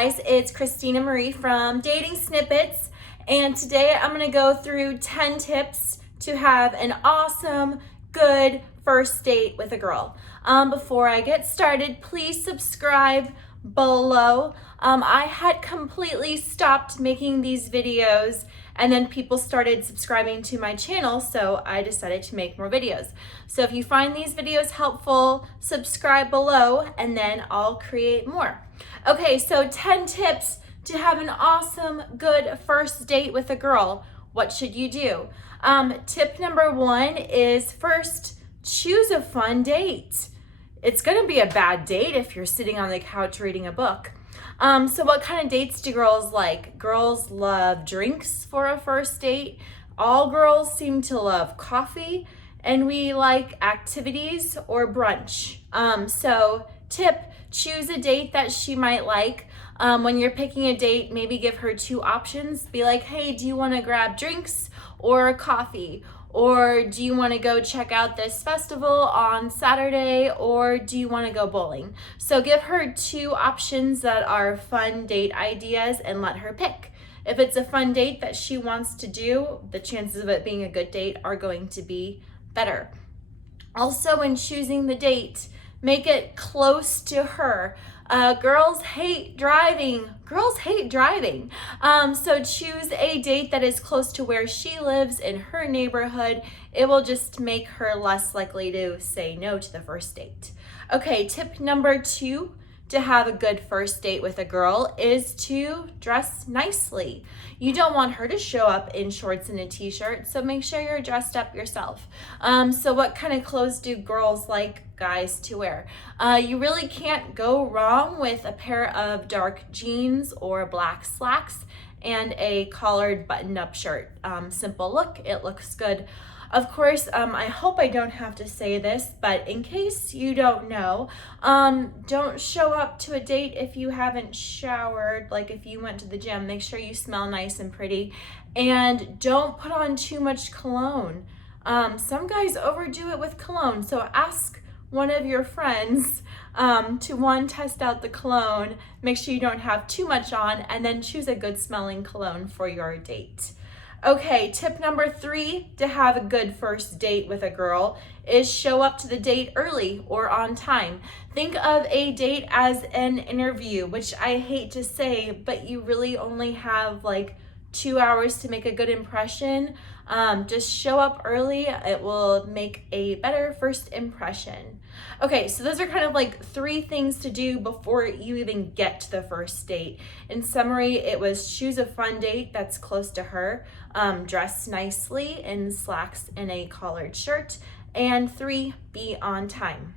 guys, it's Christina Marie from Dating Snippets, and today I'm going to go through 10 tips to have an awesome, good first date with a girl. Before I get started, please subscribe below. I had completely stopped making these videos and then people started subscribing to my channel, so I decided to make more videos. So if you find these videos helpful, subscribe below and then I'll create more. Okay, so 10 tips to have an awesome, good first date with a girl. What should you do? Tip number 1 is first, choose a fun date. It's gonna be a bad date if you're sitting on the couch reading a book. So what kind of dates do girls like? Girls love drinks for a first date. All girls seem to love coffee, and we like activities or brunch. So tip, choose a date that she might like. When you're picking a date, maybe give her 2 options. Be like, hey, do you wanna grab drinks or coffee? Or do you want to go check out this festival on Saturday, or do you want to go bowling? So give her 2 options that are fun date ideas and let her pick. If it's a fun date that she wants to do, the chances of it being a good date are going to be better. Also, when choosing the date, make it close to her. Girls hate driving. So choose a date that is close to where she lives in her neighborhood. It will just make her less likely to say no to the first date. Okay, tip number 2 to have a good first date with a girl is to dress nicely. You don't want her to show up in shorts and a t-shirt, so make sure you're dressed up yourself. So what kind of clothes do girls like guys to wear? You really can't go wrong with a pair of dark jeans or black slacks and a collared buttoned-up shirt. Simple look, it looks good. Of course, I hope I don't have to say this, but in case you don't know, don't show up to a date if you haven't showered. Like if you went to the gym, make sure you smell nice and pretty, and don't put on too much cologne. Some guys overdo it with cologne, so ask one of your friends to test out the cologne, make sure you don't have too much on, and then choose a good smelling cologne for your date. Okay, tip number 3 to have a good first date with a girl is show up to the date early or on time. Think of a date as an interview, which I hate to say, but you really only have like 2 hours to make a good impression. Just show up early. It will make a better first impression. Okay, so those are kind of like 3 things to do before you even get to the first date. In summary, it was choose a fun date that's close to her, dress nicely in slacks and a collared shirt, and 3, be on time.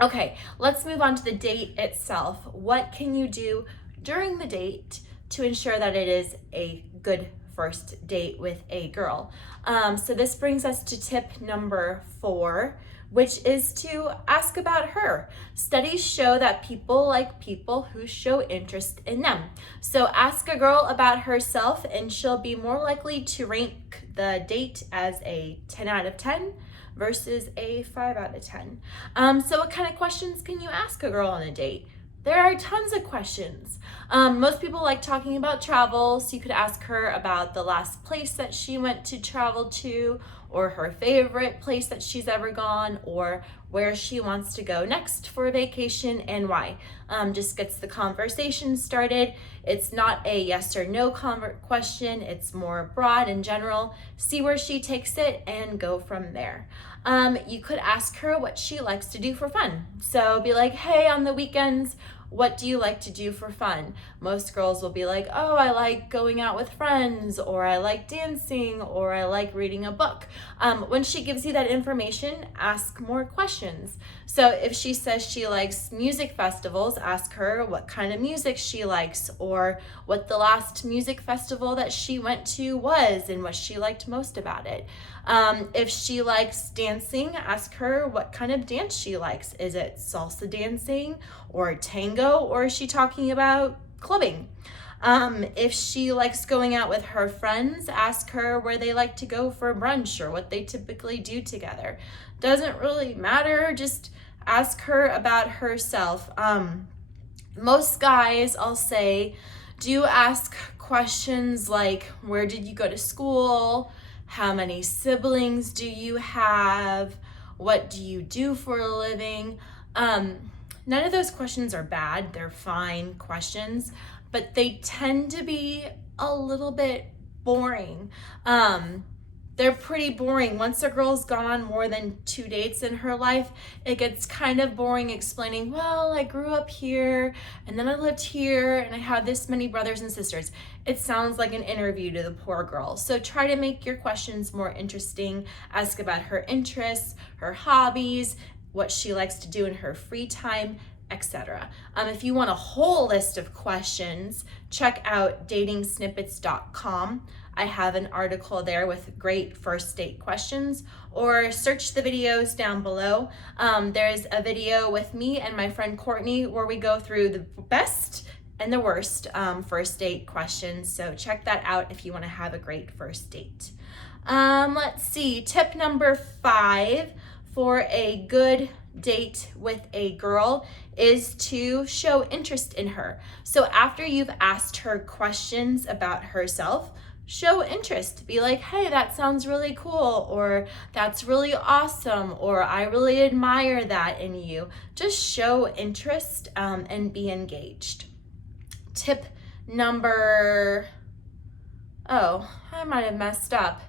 Okay, let's move on to the date itself. What can you do during the date to ensure that it is a good first date with a girl? So this brings us to tip number 4, which is to ask about her. Studies show that people like people who show interest in them. So ask a girl about herself and she'll be more likely to rank the date as a 10 out of 10 versus a 5 out of 10. So what kind of questions can you ask a girl on a date? There are tons of questions. Most people like talking about travel, so you could ask her about the last place that she went to travel to, or her favorite place that she's ever gone, or where she wants to go next for a vacation and why. Just gets the conversation started. It's not a yes or no question, it's more broad and general. See where she takes it and go from there. You could ask her what she likes to do for fun. So be like, hey, on the weekends, what do you like to do for fun? Most girls will be like, oh, I like going out with friends, or I like dancing, or I like reading a book. When she gives you that information, ask more questions. So if she says she likes music festivals, ask her what kind of music she likes, or what the last music festival that she went to was and what she liked most about it. If she likes dancing, ask her what kind of dance she likes. Is it salsa dancing or tango, or is she talking about clubbing? If she likes going out with her friends, ask her where they like to go for brunch or what they typically do together. Doesn't really matter, just ask her about herself. Most guys, I'll say, do ask questions like, where did you go to school? How many siblings do you have? What do you do for a living? None of those questions are bad. They're fine questions, but they tend to be a little bit boring. They're pretty boring. Once a girl's gone on more than 2 dates in her life, it gets kind of boring explaining, well, I grew up here and then I lived here and I had this many brothers and sisters. It sounds like an interview to the poor girl. So try to make your questions more interesting. Ask about her interests, her hobbies, what she likes to do in her free time, etc. If you want a whole list of questions, check out datingsnippets.com. I have an article there with great first date questions, or search the videos down below. There's a video with me and my friend Courtney where we go through the best and the worst first date questions. So check that out if you want to have a great first date. Let's see, tip number 5 for a good date with a girl is to show interest in her. So after you've asked her questions about herself, show interest. Be like, hey, that sounds really cool, or that's really awesome, or I really admire that in you. Just show interest and be engaged. Tip number, oh, I might have messed up.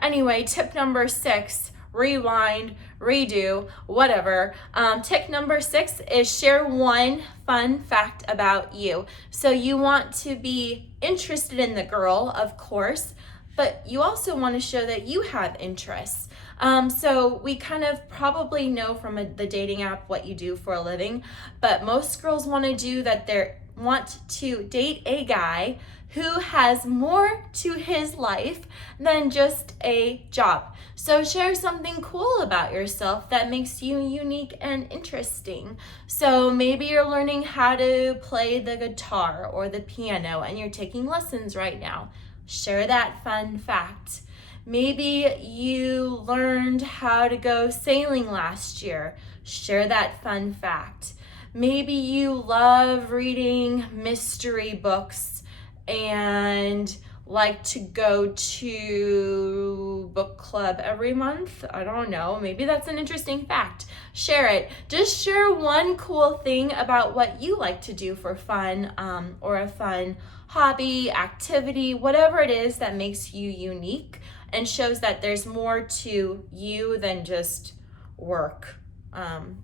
Anyway, tip number 6, rewind, redo, whatever. Tip number 6 is share one fun fact about you. So you want to be interested in the girl, of course, but you also want to show that you have interests. So we kind of probably know from the dating app what you do for a living, but most girls want to date a guy who has more to his life than just a job. So share something cool about yourself that makes you unique and interesting. So maybe you're learning how to play the guitar or the piano and you're taking lessons right now. Share that fun fact. Maybe you learned how to go sailing last year. Share that fun fact. Maybe you love reading mystery books and like to go to book club every month. I don't know. Maybe that's an interesting fact. Share it. Just share one cool thing about what you like to do for fun, or a fun hobby, activity, whatever it is that makes you unique and shows that there's more to you than just work.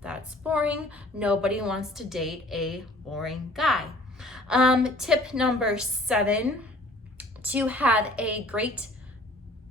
That's boring. Nobody wants to date a boring guy. Tip number 7, to have a great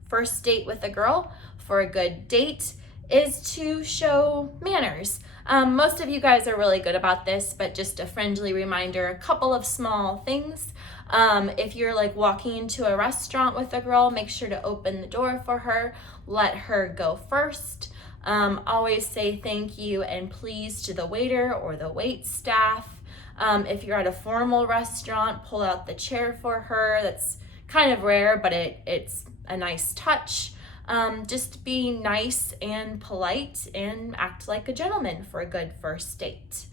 first date with a girl for a good date is to show manners. Most of you guys are really good about this, but just a friendly reminder, a couple of small things. If you're like walking into a restaurant with a girl, make sure to open the door for her, let her go first. Always say thank you and please to the waiter or the wait staff. If you're at a formal restaurant, pull out the chair for her. That's kind of rare, but it's a nice touch. Just be nice and polite and act like a gentleman for a good first date.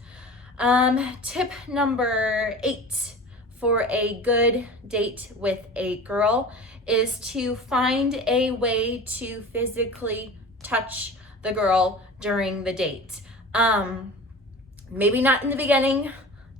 Tip number 8 for a good date with a girl is to find a way to physically touch the girl during the date. Maybe not in the beginning,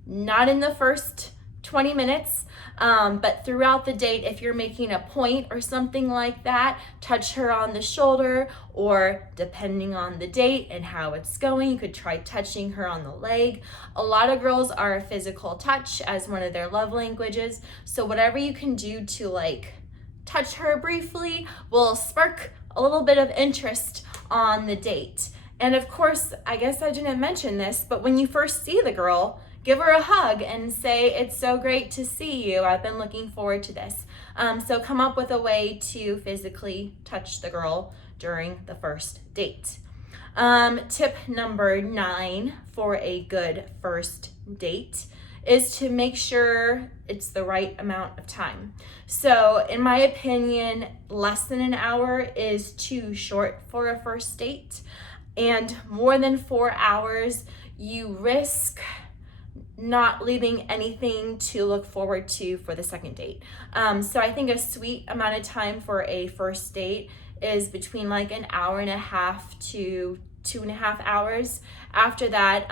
not in the first 20 minutes, but throughout the date, if you're making a point or something like that, touch her on the shoulder, or depending on the date and how it's going, you could try touching her on the leg. A lot of girls are physical touch as one of their love languages, so whatever you can do to like touch her briefly will spark a little bit of interest on the date. And of course, I guess I didn't mention this, but when you first see the girl, give her a hug and say, it's so great to see you. I've been looking forward to this. So come up with a way to physically touch the girl during the first date. Tip number 9 for a good first date is to make sure it's the right amount of time. So in my opinion, less than an hour is too short for a first date. And more than 4 hours, you risk not leaving anything to look forward to for the second date. So I think a sweet amount of time for a first date is between like an hour and a half to 2.5 hours. After that,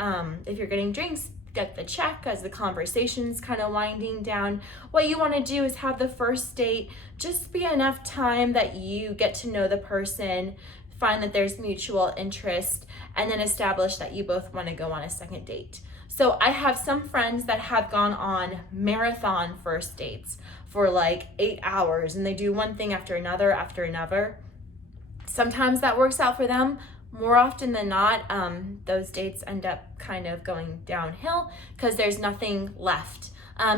if you're getting drinks, get the check as the conversation's kind of winding down. What you want to do is have the first date just be enough time that you get to know the person, find that there's mutual interest, and then establish that you both want to go on a second date. So I have some friends that have gone on marathon first dates for like 8 hours, and they do one thing after another after another. Sometimes that works out for them. More often than not, those dates end up kind of going downhill because there's nothing left.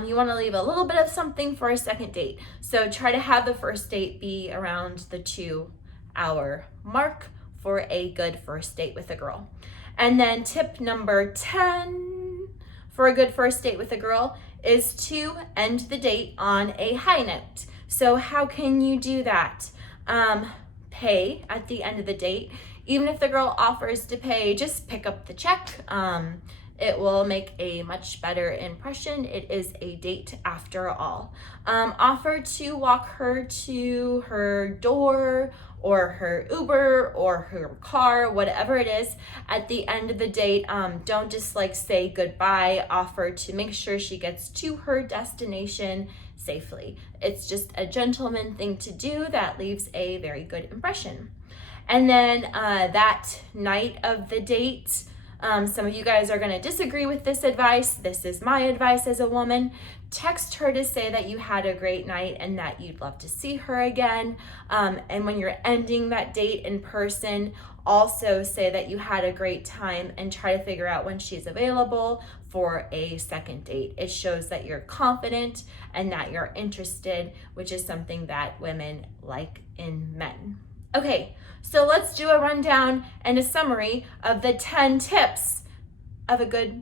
You want to leave a little bit of something for a second date. So try to have the first date be around the 2-hour mark for a good first date with a girl. And then tip number 10 for a good first date with a girl is to end the date on a high note. So how can you do that? Pay at the end of the date. Even if the girl offers to pay, just pick up the check. It will make a much better impression. It is a date after all. Offer to walk her to her door or her Uber or her car, whatever it is. At the end of the date, don't just like say goodbye. Offer to make sure she gets to her destination safely. It's just a gentleman thing to do that leaves a very good impression. And then that night of the date, some of you guys are going to disagree with this advice. This is my advice as a woman. Text her to say that you had a great night and that you'd love to see her again. And when you're ending that date in person, also say that you had a great time and try to figure out when she's available for a second date. It shows that you're confident and that you're interested, which is something that women like in men. Okay, so let's do a rundown and a summary of the 10 tips of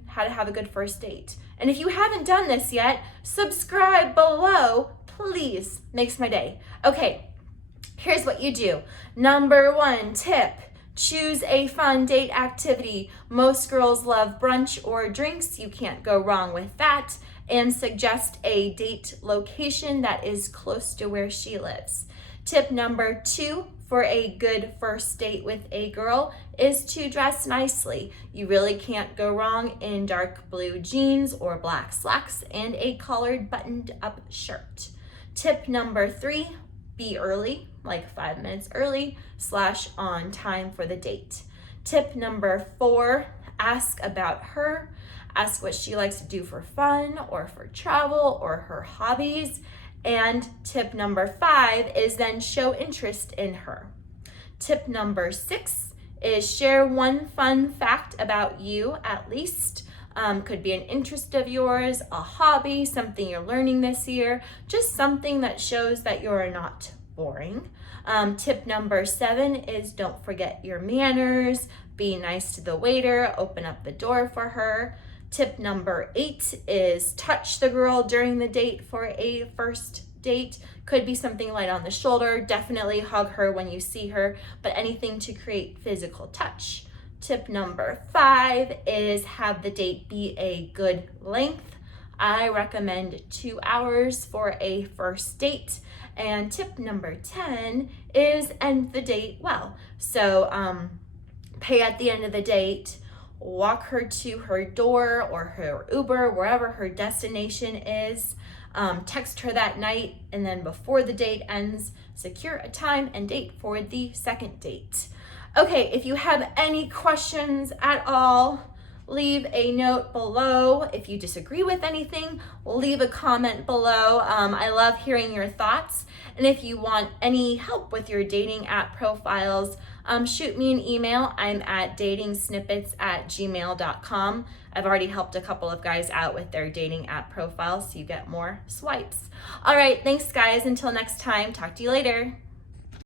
how to have a good first date. And if you haven't done this yet, subscribe below, please. Makes my day. Okay, here's what you do. Number 1 tip, choose a fun date activity. Most girls love brunch or drinks. You can't go wrong with that. And suggest a date location that is close to where she lives. Tip number 2 for a good first date with a girl is to dress nicely. You really can't go wrong in dark blue jeans or black slacks and a collared buttoned up shirt. Tip number 3, be early, like 5 minutes early / on time for the date. Tip number 4, ask about her. Ask what she likes to do for fun or for travel or her hobbies. And tip number 5 is then show interest in her. Tip number 6 is share one fun fact about you at least. Could be an interest of yours, a hobby, something you're learning this year, just something that shows that you're not boring. Tip number 7 is don't forget your manners, be nice to the waiter, open up the door for her. Tip number 8 is touch the girl during the date for a first date. Could be something light on the shoulder. Definitely hug her when you see her, but anything to create physical touch. Tip number 5 is have the date be a good length. I recommend 2 hours for a first date. And tip number 10 is end the date well. So pay at the end of the date. Walk her to her door or her Uber, wherever her destination is. Text her that night, and then before the date ends, secure a time and date for the second date. Okay, if you have any questions at all, leave a note below. If you disagree with anything, leave a comment below. I love hearing your thoughts. And if you want any help with your dating app profiles, shoot me an email. I'm at datingsnippets@gmail.com. I've already helped a couple of guys out with their dating app profiles, so you get more swipes. All right, thanks guys. Until next time, talk to you later.